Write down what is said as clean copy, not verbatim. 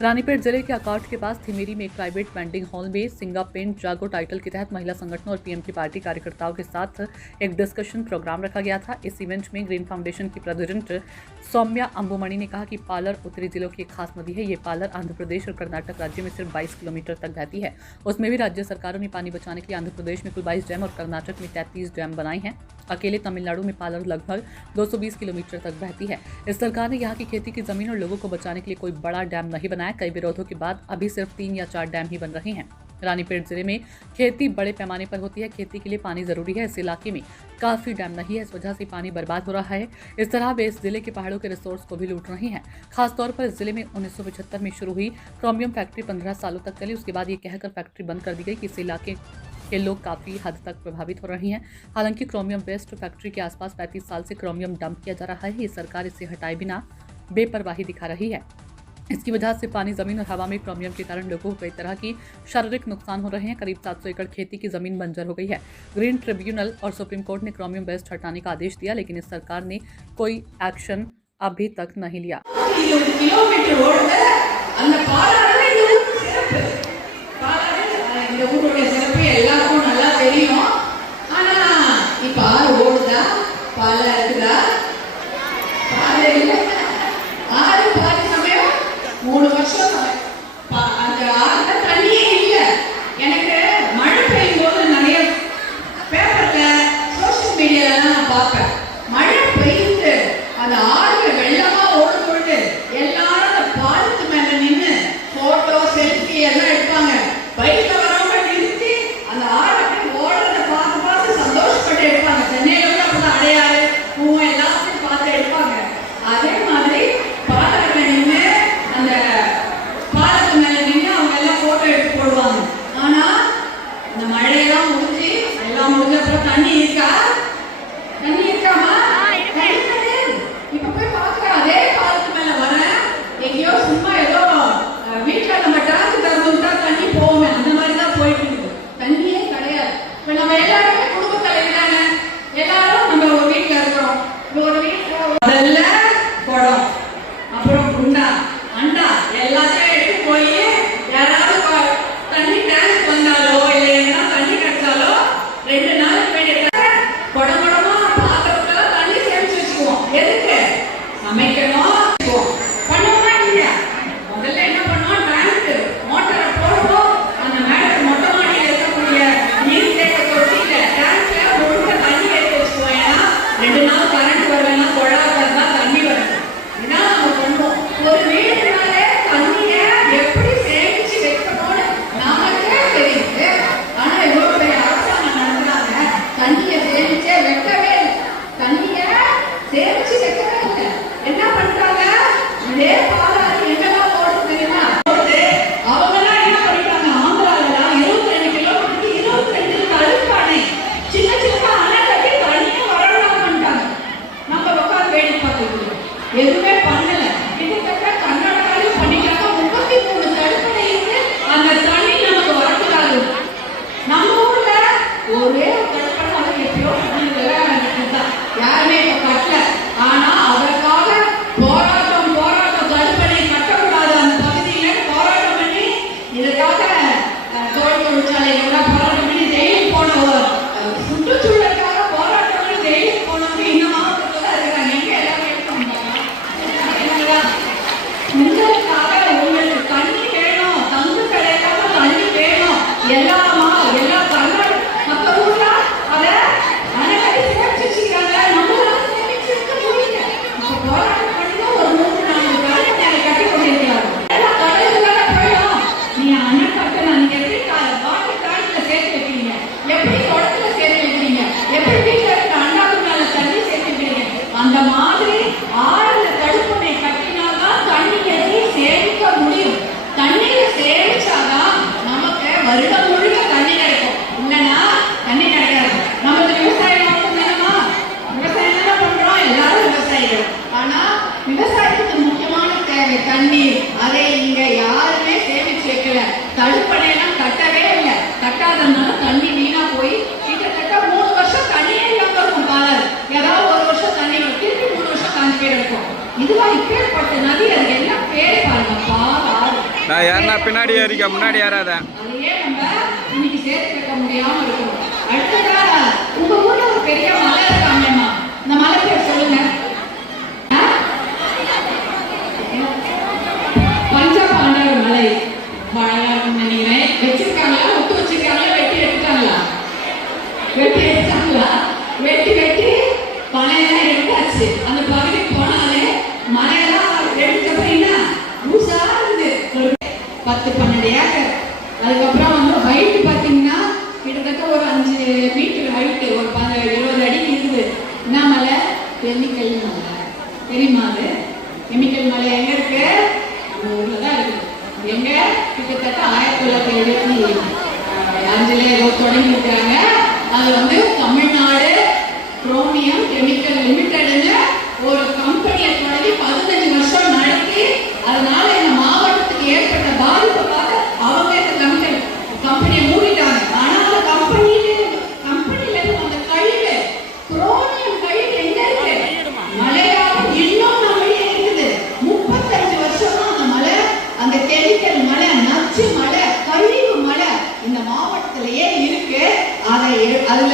रानीपेट जिले के अकाट के पास थिमेरी में एक प्राइवेट वेंडिंग हॉल में सिंगा पेंट जागो टाइटल के तहत महिला संगठनों और पीएम की पार्टी कार्यकर्ताओं के साथ एक डिस्कशन प्रोग्राम रखा गया था। इस इवेंट में ग्रीन फाउंडेशन की प्रेसिडेंट सौम्या अंबुमणि ने कहा कि पालर उत्तरी जिलों की एक खास नदी है। ये पालर आंध्र प्रदेश और कर्नाटक राज्य में सिर्फ 22 किलोमीटर तक बहती है। उसमें भी राज्य सरकारों ने पानी बचाने के लिए आंध्र प्रदेश में कुल 22 डैम और कर्नाटक में 33 डैम बनाए हैं। अकेले तमिलनाडु में पालर लगभग 220 किलोमीटर तक बहती है। इस सरकार ने यहाँ की खेती की जमीन और लोगों को बचाने के लिए कोई बड़ा डैम नहीं बनाया। कई विरोधों के बाद अभी सिर्फ 3 या 4 डैम ही बन रहे हैं। रानीपेट जिले में खेती बड़े पैमाने पर होती है। खेती के लिए पानी जरूरी है। इस इलाके में काफी डैम नहीं है, इस वजह से पानी बर्बाद हो रहा है। इस तरह वे इस जिले के पहाड़ों के रिसोर्स को भी लूट रही हैं। खासतौर पर इस जिले में 1975 में शुरू हुई क्रोमियम फैक्ट्री 15 सालों तक चली। उसके बाद ये कहकर फैक्ट्री बंद कर दी गई कि इस इलाके के लोग काफी हद तक प्रभावित हो रहे हैं। हालांकि क्रोमियम वेस्ट फैक्ट्री के आसपास 35 साल से क्रोमियम डंप किया जा रहा है। ये सरकार इसे हटाए बिना बेपरवाही दिखा रही है। इसकी वजह से पानी, जमीन और हवा में क्रोमियम के कारण लोगों को कई तरह की शारीरिक नुकसान हो रहे हैं। करीब 700 एकड़ खेती की जमीन बंजर हो गई है। ग्रीन ट्रिब्यूनल और सुप्रीम कोर्ट ने क्रोमियम वेस्ट हटाने का आदेश दिया, लेकिन इस सरकार ने कोई एक्शन अभी तक नहीं लिया। மழை பெய்யுது, அந்த ஆறு வெள்ளமா ஓடும்பொழுது எல்லாரும் அந்த பால் நான் யாருன்னா பின்னாடி ஏறிக்க முன்னாடி ஏறாத. அதையே நம்ம இன்னைக்கு சேர்த்து வைக்க முடியாம இருக்கும். அடுத்ததா உங்க ஊர்ல ஒரு பெரிய மலை இருக்காமேமா, இந்த மலை பேர் சொல்லுங்க. பஞ்சபாண்டவர் மலை நினைக்கிறேன். வச்சிருக்காங்களா, ஒட்டு வச்சிருக்காங்களா, வெட்டி எடுத்துட்டாங்களா? வெட்டி எடுத்தாங்களா? வெட்டி பனையெல்லாம் எடுத்தாச்சு. அந்த பகுதிக்கு போனாலே மலையெல்லாம் எடுத்த அப்படின்னா பூசா இருக்குது. ஒரு 10-12 ஏக்கர். அதுக்கப்புறம் வந்து ஹைட் பார்த்தீங்கன்னா கிட்டத்தட்ட ஒரு 5 மீட்டர் ஹைட்டு, ஒரு 20 அடி இருக்குது. என்ன மலை? கெமிக்கல் மலை. தெரியுமா? அது கெமிக்கல் மலை எங்க இருக்கு? நம்ம ஊர்ல தான் இருக்குது. எங்க? கிட்டத்தட்ட 1975 தொடங்கி இருக்காங்க. அது வந்து தமிழ்நாடு குரோமியம் கெமிக்கல் லிமிடெட்னு ஒரு கம்பெனியை தொடங்கி 15 வருஷம் நடத்தி, அதனால இந்த மாவட்டத்துக்கு ஏற்பட்ட பாதிப்பை பார்த்து அவங்க இந்த கம்பெனியை மூடிட்டாங்க. ஆனா அந்த கம்பெனில அந்த கழிவு, குரோமியம் கழிவு எங்க இருக்கு? மலையாளம் இன்னும் நம்மளே இருக்குது. 35 வருஷமா அந்த மலை, அந்த கெமிக்கல் மலை, நச்சு மலை, கழிவு மலை இந்த மாவட்டத்திலேயே இருக்கு. அதை அதுல